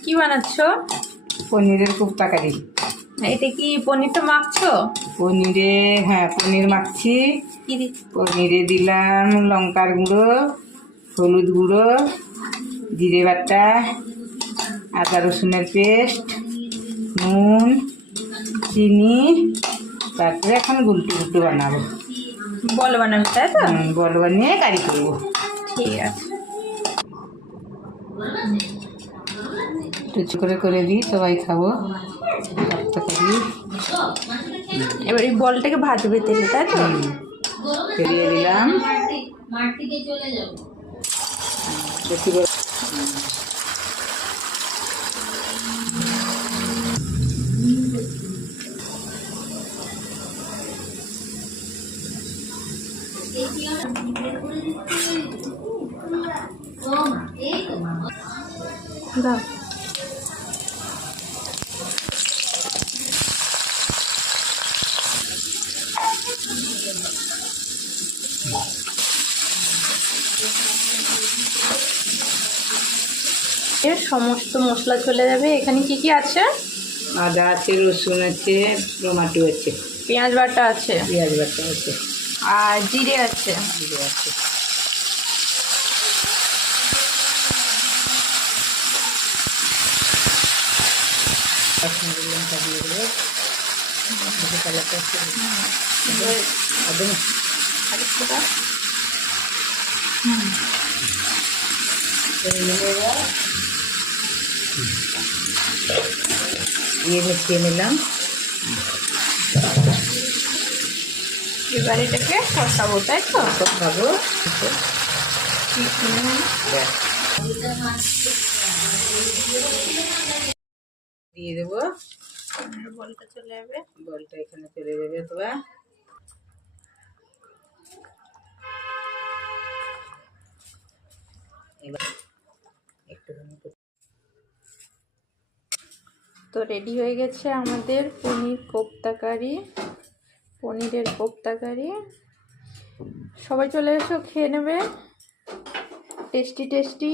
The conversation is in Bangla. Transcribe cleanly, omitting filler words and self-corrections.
কি বানাচ্ছো? পনিরের কোপ্তা কারি। এটা কি পনিরটা মাখছো? পনিরে, হ্যাঁ, পনির মাখছি। কি পনিরে দিলাম লঙ্কার গুঁড়ো, হলুদ গুঁড়ো, জিরে বাটা, আদা রসুনের পেস্ট, নুন, চিনি। তারপরে এখন গুলটু গুলটু বানাবো। বল বানাবি, তাই তো? বল বানিয়ে কারি করবো। ঠিক আছে, টুচি করে দিই, সবাই খাবো। কোপ্তা কারি। এবার এই বলটাকে ভাজবে তেলে, তাই তো? ফেলিয়ে দিলাম। বেশি করে দাও। এর সমস্ত মশলা চলে যাবে। এখানে কি কি আছে? আদা আছে, রসুন আছে, টমেটো আছে, পেঁয়াজ বাটা আছে, পেঁয়াজ বাটা আছে, আর জিরে আছে। জিরে আছে। কাশ্মীরি লঙ্কা দিয়ে দেবো। কালারটা একদম দিয়ে মিশিয়ে নিলাম। এবার এটাকে কষাবো, তাই তো? খাবো দিয়ে দেবো। বলটা চলে যাবে। বলটা এখানে চলে যাবে। অথবা এবার একটুখানি তো রেডি হয়ে গেছে আমাদের পনির কোপ্তা কারি, পনিরের কোপ্তা কারি। সবাই চলে এসো, খেয়ে নেবে। Tasty tasty.